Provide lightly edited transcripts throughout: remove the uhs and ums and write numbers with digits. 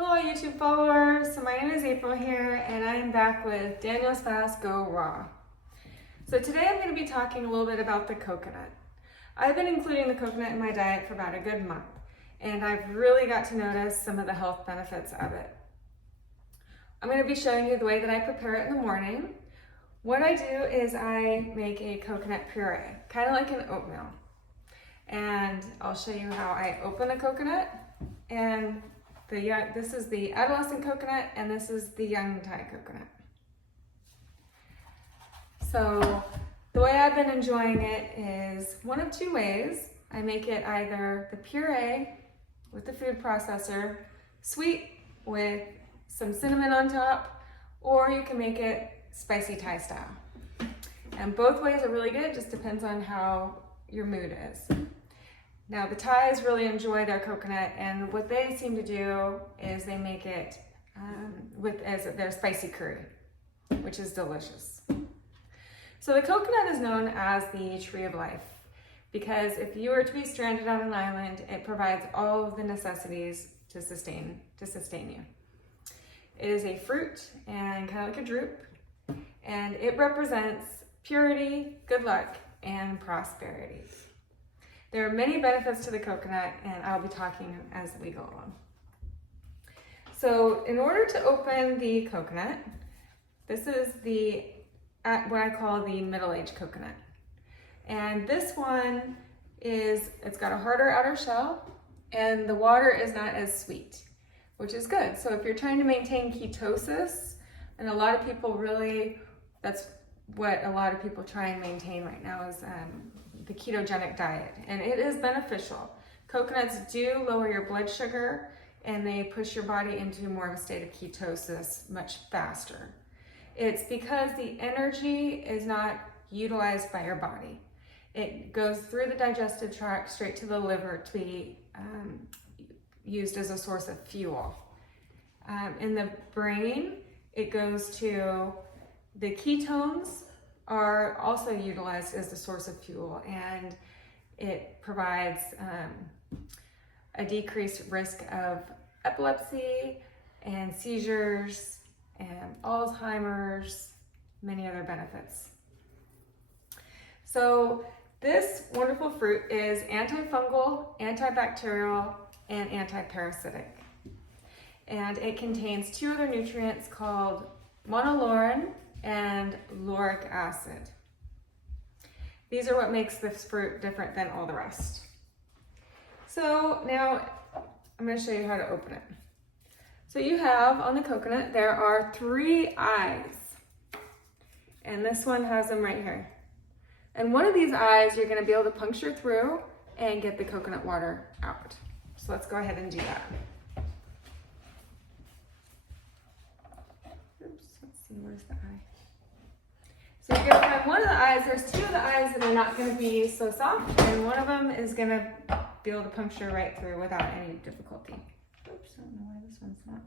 Hello YouTube followers, so my name is April here and I am back with Daniel's Fast Go Raw. So today I'm going to be talking a little bit about the coconut. I've been including the coconut in my diet for about a good month and I've really got to notice some of the health benefits of it. I'm going to be showing you the way that I prepare it in the morning. What I do is I make a coconut puree, kind of like an oatmeal. And I'll show you how I open the coconut, and this is the adolescent coconut and this is the young Thai coconut. So the way I've been enjoying it is one of two ways. I make it either the puree with the food processor, sweet with some cinnamon on top, or you can make it spicy Thai style. And both ways are really good, just depends on how your mood is. Now the Thais really enjoy their coconut, and what they seem to do is they make it as their spicy curry, which is delicious. So the coconut is known as the tree of life because if you were to be stranded on an island, it provides all of the necessities to sustain you. It is a fruit and kind of like a drupe, and it represents purity, good luck, and prosperity. There are many benefits to the coconut, and I'll be talking as we go along. So in order to open the coconut, this is what I call the middle-aged coconut. And this one it's got a harder outer shell, and the water is not as sweet, which is good. So if you're trying to maintain ketosis, and a lot of people really, that's what a lot of people try and maintain right now is the ketogenic diet, and it is beneficial. Coconuts do lower your blood sugar and they push your body into more of a state of ketosis much faster. It's because the energy is not utilized by your body. It goes through the digestive tract straight to the liver to be used as a source of fuel. In the brain, it goes to the ketones are also utilized as the source of fuel, and it provides a decreased risk of epilepsy and seizures and Alzheimer's, many other benefits. So this wonderful fruit is antifungal, antibacterial, and antiparasitic. And it contains two other nutrients called monolaurin and lauric acid. These are what makes this fruit different than all the rest. So now I'm going to show you how to open it. So you have on the coconut, there are 3 eyes, and this one has them right here. And one of these eyes you're going to be able to puncture through and get the coconut water out. So let's go ahead and do that. Oops, let's see, where's the eye? So you're going to find one of the eyes. There's 2 of the eyes that are not going to be so soft, and one of them is going to be able to puncture right through without any difficulty. Oops, I don't know why this one's not.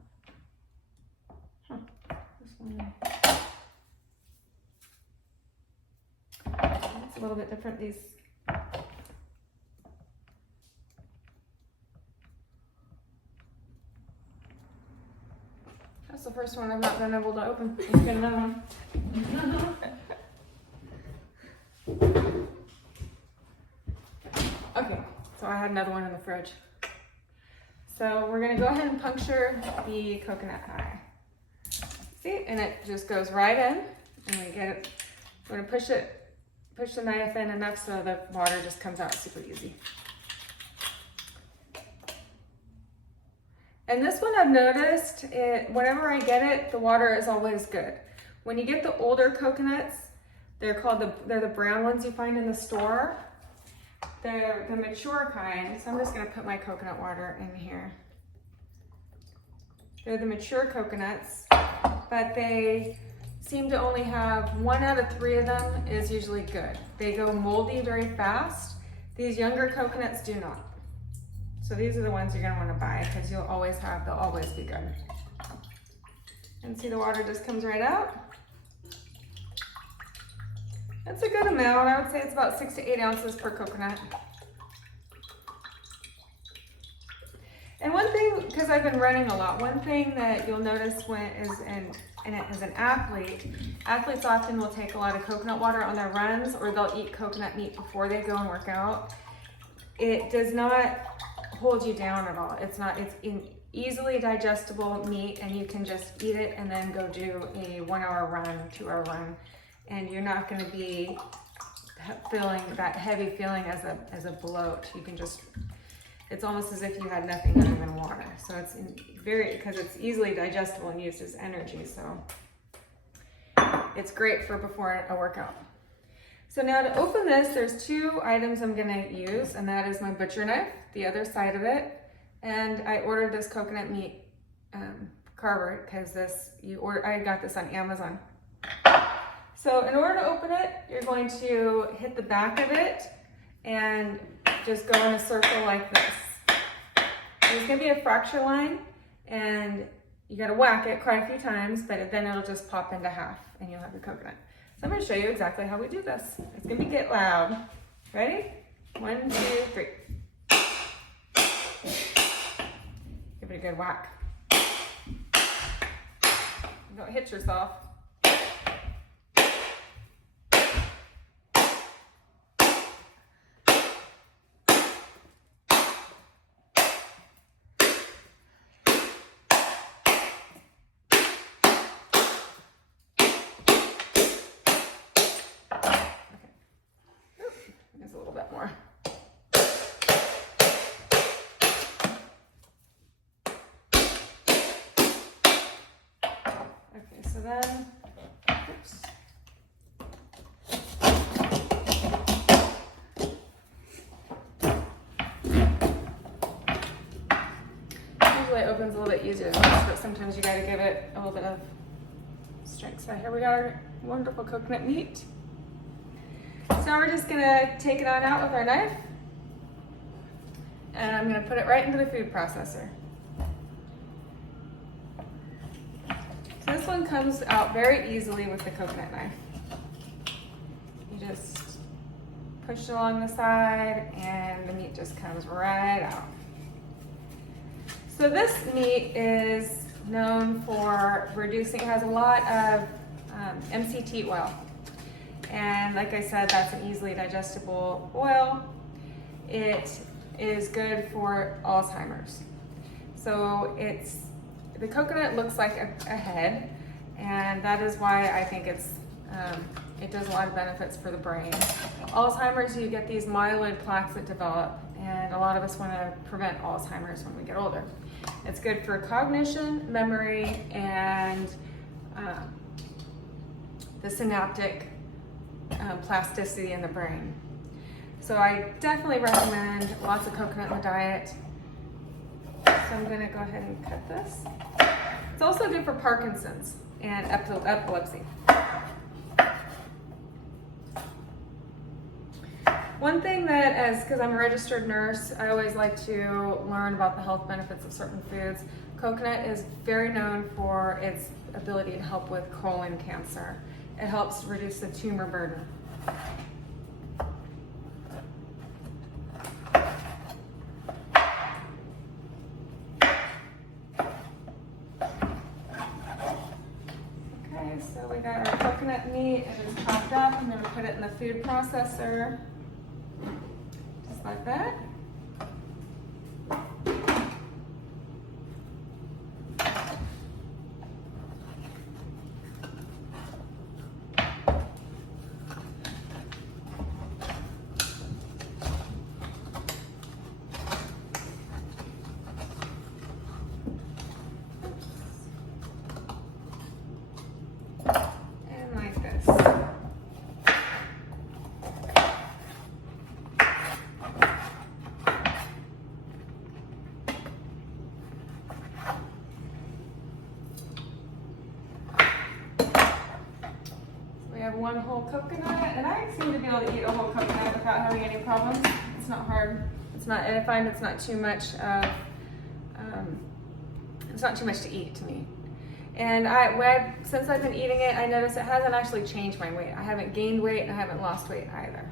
This one. It's a little bit different. These. That's the first one I've not been able to open. Let's get another one. Okay, so I had another one in the fridge. So we're gonna go ahead and puncture the coconut eye. See, and it just goes right in, and we get it. We're gonna push the knife in enough so the water just comes out super easy. And this one I've noticed, whenever I get it, the water is always good. When you get the older coconuts, they're the brown ones you find in the store. They're the mature kind, so I'm just gonna put my coconut water in here. They're the mature coconuts, but they seem to only have 1 out of 3 of them is usually good. They go moldy very fast. These younger coconuts do not. So these are the ones you're gonna wanna buy because they'll always be good. And see, the water just comes right out. It's a good amount. I would say it's about 6 to 8 ounces per coconut. And one thing, because I've been running a lot, one thing that you'll notice as an athlete, athletes often will take a lot of coconut water on their runs, or they'll eat coconut meat before they go and work out. It does not hold you down at all. It's an easily digestible meat, and you can just eat it and then go do a 1 hour run, 2 hour run, and you're not going to be feeling that heavy feeling as a bloat. You can just, it's almost as if you had nothing other than water. So it's because it's easily digestible and used as energy. So it's great for before a workout. So now to open this, there's 2 items I'm gonna use, and that is my butcher knife, the other side of it. And I ordered this coconut meat carver because I got this on Amazon. So in order to open it, you're going to hit the back of it and just go in a circle like this. There's gonna be a fracture line, and you gotta whack it quite a few times, but then it'll just pop into half and you'll have your coconut. So I'm gonna show you exactly how we do this. It's gonna get loud. Ready? 1, 2, 3. Give it a good whack. Don't hit yourself. A little bit more. Okay, so then, oops. Usually it opens a little bit easier than this, but sometimes you gotta give it a little bit of strength. So here we got our wonderful coconut meat. So now we're just gonna take it on out with our knife, and I'm gonna put it right into the food processor. So this one comes out very easily with the coconut knife. You just push it along the side and the meat just comes right out. So this meat is known for reducing, it has a lot of MCT oil. And like I said, that's an easily digestible oil. It is good for Alzheimer's. So the coconut looks like a head, and that is why I think it does a lot of benefits for the brain. Alzheimer's, you get these myeloid plaques that develop, and a lot of us want to prevent Alzheimer's when we get older. It's good for cognition, memory, and the synaptic plasticity in the brain. So I definitely recommend lots of coconut in the diet. So I'm gonna go ahead and cut this. It's also good for Parkinson's and epilepsy. One thing that, because I'm a registered nurse, I always like to learn about the health benefits of certain foods. Coconut is very known for its ability to help with colon cancer. It helps reduce the tumor burden. Okay, so we got our coconut meat. It is chopped up. I'm going to put it in the food processor, just like that. One whole coconut, and I seem to be able to eat a whole coconut without having any problems. It's not hard. It's not, and I find it's not too much to eat to me. And since I've been eating it, I notice it hasn't actually changed my weight. I haven't gained weight and I haven't lost weight either.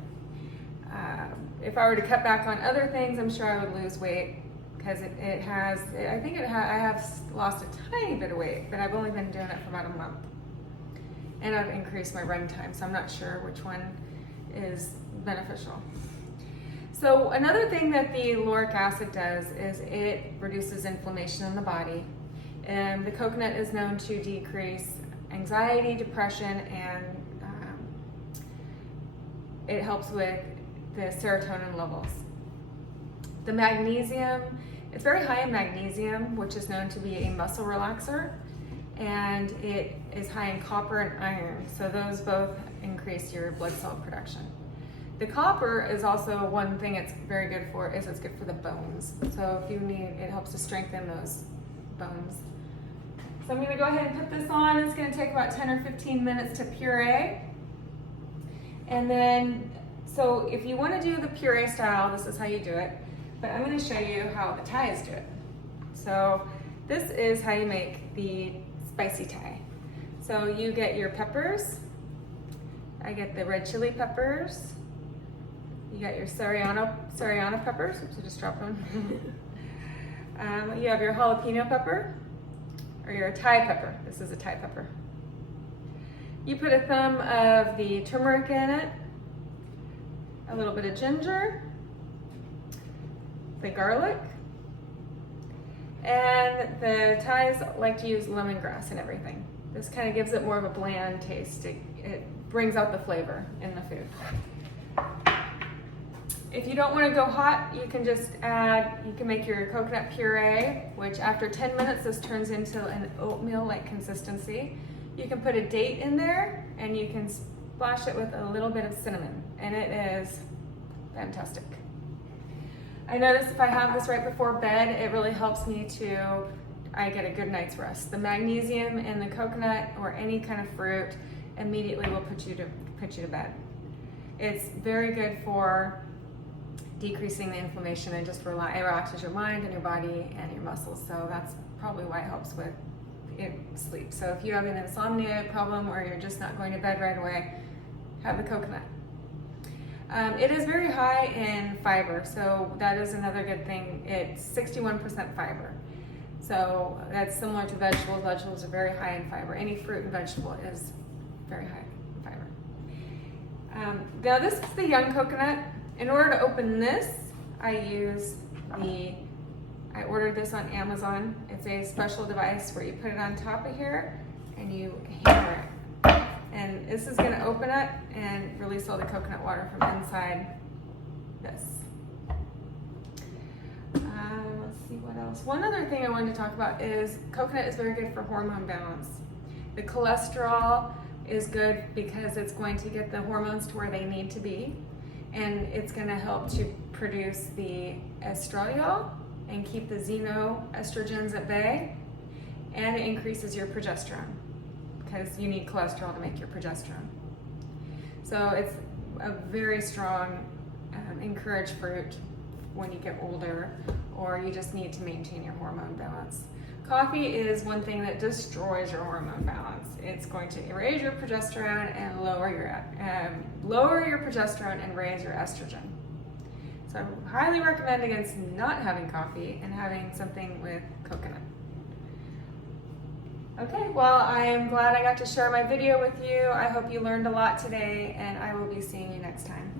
If I were to cut back on other things, I'm sure I would lose weight because I have lost a tiny bit of weight, but I've only been doing it for about a month. And I've increased my run time, so I'm not sure which one is beneficial. So another thing that the lauric acid does is it reduces inflammation in the body. And the coconut is known to decrease anxiety, depression, and it helps with the serotonin levels. The magnesium, it's very high in magnesium, which is known to be a muscle relaxer, and it is high in copper and iron, so those both increase your blood cell production. The copper is also one thing it's very good for, is it's good for the bones. So if you need, it helps to strengthen those bones. So I'm gonna go ahead and put this on. It's gonna take about 10 or 15 minutes to puree. And then, so if you wanna do the puree style, this is how you do it. But I'm gonna show you how the Thais do it. So this is how you make the spicy Thai. So you get your peppers. I get the red chili peppers. You got your Sariana peppers, oops, I just dropped one. You have your jalapeno pepper, or your Thai pepper. This is a Thai pepper. You put a thumb of the turmeric in it, a little bit of ginger, the garlic, and the Thais like to use lemongrass and everything. This kind of gives it more of a bland taste. It brings out the flavor in the food. If you don't want to go hot, you can just add, you can make your coconut puree, which after 10 minutes, this turns into an oatmeal-like consistency. You can put a date in there, and you can splash it with a little bit of cinnamon, and it is fantastic. I notice if I have this right before bed, it really helps me I get a good night's rest. The magnesium in the coconut or any kind of fruit immediately will put you to bed. It's very good for decreasing the inflammation and just relaxes your mind and your body and your muscles. So that's probably why it helps with sleep. So if you have an insomnia problem or you're just not going to bed right away, have the coconut. It is very high in fiber, so that is another good thing. It's 61% fiber. So that's similar to vegetables. Vegetables are very high in fiber. Any fruit and vegetable is very high in fiber. Now this is the young coconut. In order to open this, I ordered this on Amazon. It's a special device where you put it on top of here and you hammer it. And this is gonna open it and release all the coconut water from inside this. Let's see what else. One other thing I wanted to talk about is coconut is very good for hormone balance. The cholesterol is good because it's going to get the hormones to where they need to be. And it's going to help to produce the estradiol and keep the xenoestrogens at bay, and it increases your progesterone because you need cholesterol to make your progesterone. So it's a very strong, encouraged fruit when you get older, or you just need to maintain your hormone balance. Coffee is one thing that destroys your hormone balance. It's going to raise your progesterone and lower your progesterone and raise your estrogen. So I highly recommend against not having coffee and having something with coconut. Okay, well, I am glad I got to share my video with you. I hope you learned a lot today, and I will be seeing you next time.